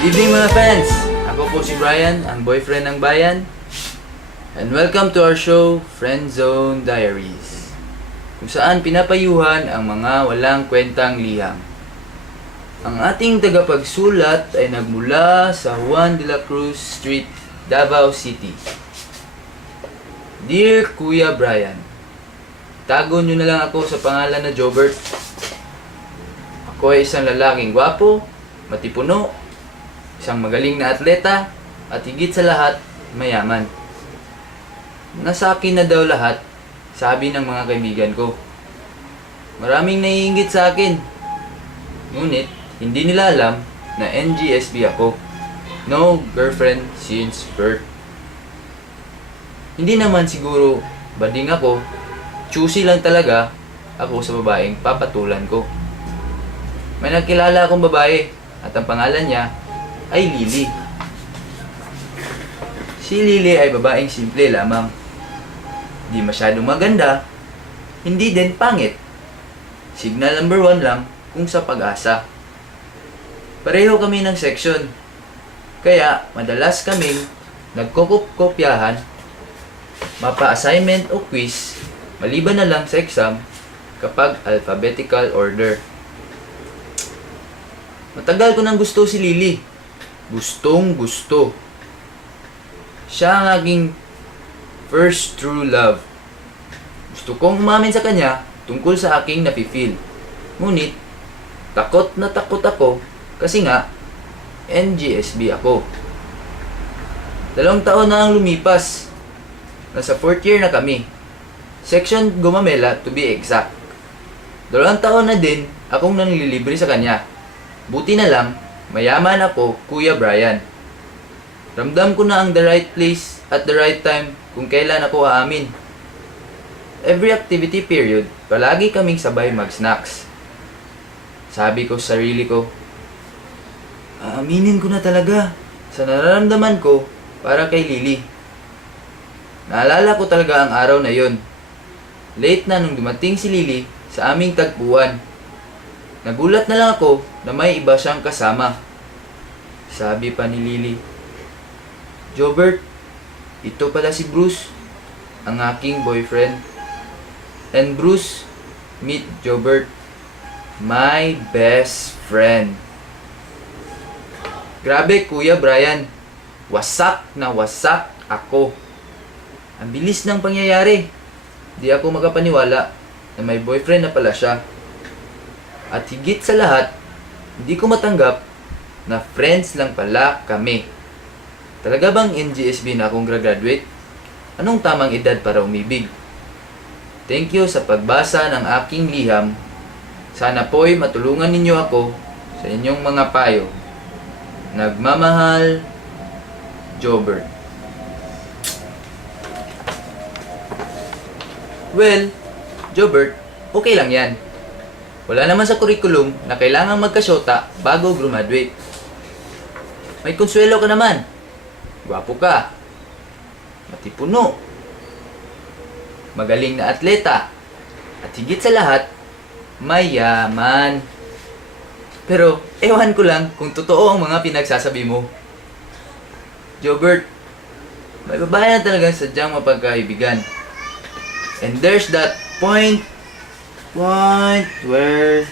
Good evening mga fans! Ako po si Brian, ang boyfriend ng bayan. And welcome to our show, Friend Zone Diaries, kung saan pinapayuhan ang mga walang kwentang liham. Ang ating tagapagsulat ay nagmula sa Juan de la Cruz Street, Davao City. Dear Kuya Brian, tago nyo na lang ako sa pangalan na Jobert. Ako ay isang lalaking gwapo, matipuno, isang magaling na atleta, at higit sa lahat, mayaman. Nasa akin na daw lahat, sabi ng mga kaibigan ko. Maraming naiinggit sa akin. Ngunit, hindi nila alam na NGSB ako. No girlfriend since birth. Hindi naman siguro bading ako, choosy lang talaga ako sa babaeng papatulan ko. May nakilala akong babae at ang pangalan niya ay Lily. Si Lily ay babaeng simple lamang. Di masyadong maganda, hindi din pangit. Signal number 1 lang kung sa pag-asa. Pareho kami ng section, kaya madalas kaming nagkokopyahan, mapa-assignment o quiz, maliban na lang sa exam kapag alphabetical order. Matagal ko nang gusto si Lily. Gustong gusto. Siya ang aking first true love. Gusto kong umamin sa kanya tungkol sa aking nafe-feel. Ngunit, takot na takot ako kasi nga, NGSB ako. 2 taon na ang lumipas. Nasa 4th year na kami. Section Gumamela to be exact. 2 taon na din akong nanlilibre sa kanya. Buti na lang, mayaman ako, Kuya Brian. Ramdam ko na ang the right place at the right time kung kailan ako aamin. Every activity period, palagi kaming sabay mag-snacks. Sabi ko sa sarili ko, aaminin ko na talaga sa nararamdaman ko para kay Lily. Naalala ko talaga ang araw na yon. Late na nung dumating si Lily sa aming tagpuan. Nagulat na lang ako na may iba siyang kasama. Sabi pa ni Lily, Jobert, ito pala si Bruce, ang aking boyfriend. And Bruce, meet Jobert, my best friend. Grabe Kuya Brian, wasak na wasak ako. Ang bilis ng pangyayari. Di ako makapaniwala na may boyfriend na pala siya. At higit sa lahat, hindi ko matanggap na friends lang pala kami. Talaga bang NGSB na akong graduate? Anong tamang edad para umibig? Thank you sa pagbasa ng aking liham. Sana po'y matulungan ninyo ako sa inyong mga payo. Nagmamahal, Jobert. Well, Jobert, okay lang yan. Wala naman sa curriculum na kailangang magkasyota bago graduate. May konsuelo ka naman. Gwapo ka. Matipuno. Magaling na atleta. At higit sa lahat, mayaman. Pero, ewan ko lang kung totoo ang mga pinagsasabi mo. Jobert, may babae na talagang sadyang mapagkaibigan. And there's that point where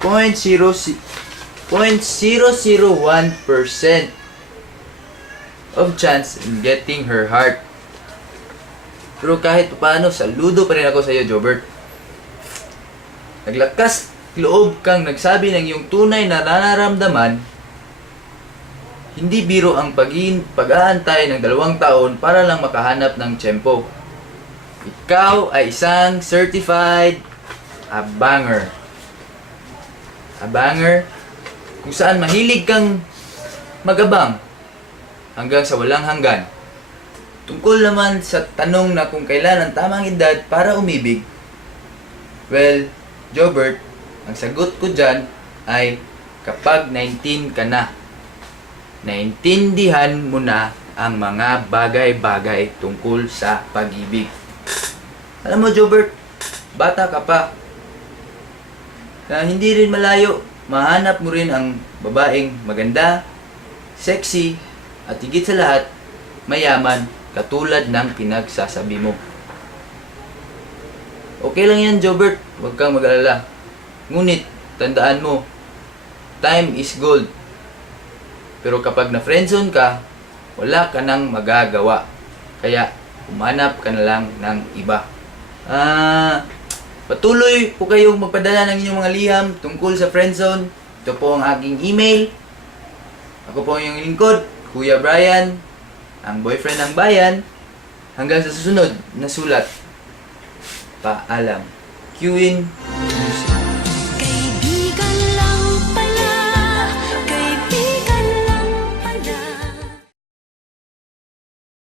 0.001% of chance in getting her heart. Pero kahit paano, saludo pa rin ako sa iyo, Jobert. Naglakas loob kang nagsabi ng iyong tunay na nararamdaman. Hindi biro ang pag-aantay ng 2 taon para lang makahanap ng tiyempo. Ikaw ay isang certified abanger. Abanger kung saan mahilig kang magabang hanggang sa walang hanggan. Tungkol naman sa tanong na kung kailan ang tamang edad para umibig, well, Jobert, ang sagot ko dyan ay kapag 19 ka na. Naintindihan mo na ang mga bagay-bagay tungkol sa pag-ibig. Alam mo, Jobert, bata ka pa. Na hindi rin malayo mahanap mo rin ang babaeng maganda, sexy, at higit sa lahat, mayaman katulad ng pinagsasabi mo. Okay lang yan, Jobert. Huwag kang mag-alala. Ngunit, tandaan mo, time is gold. Pero kapag na-friendzone ka, wala ka nang magagawa. Kaya, umanap ka na lang ng iba. Patuloy po kayong magpadala ng inyong mga liham tungkol sa friendzone. Ito po ang aking email. Ako po yung lingkod, Kuya Brian, ang boyfriend ng bayan. Hanggang sa susunod na sulat. Paalam. Queuing.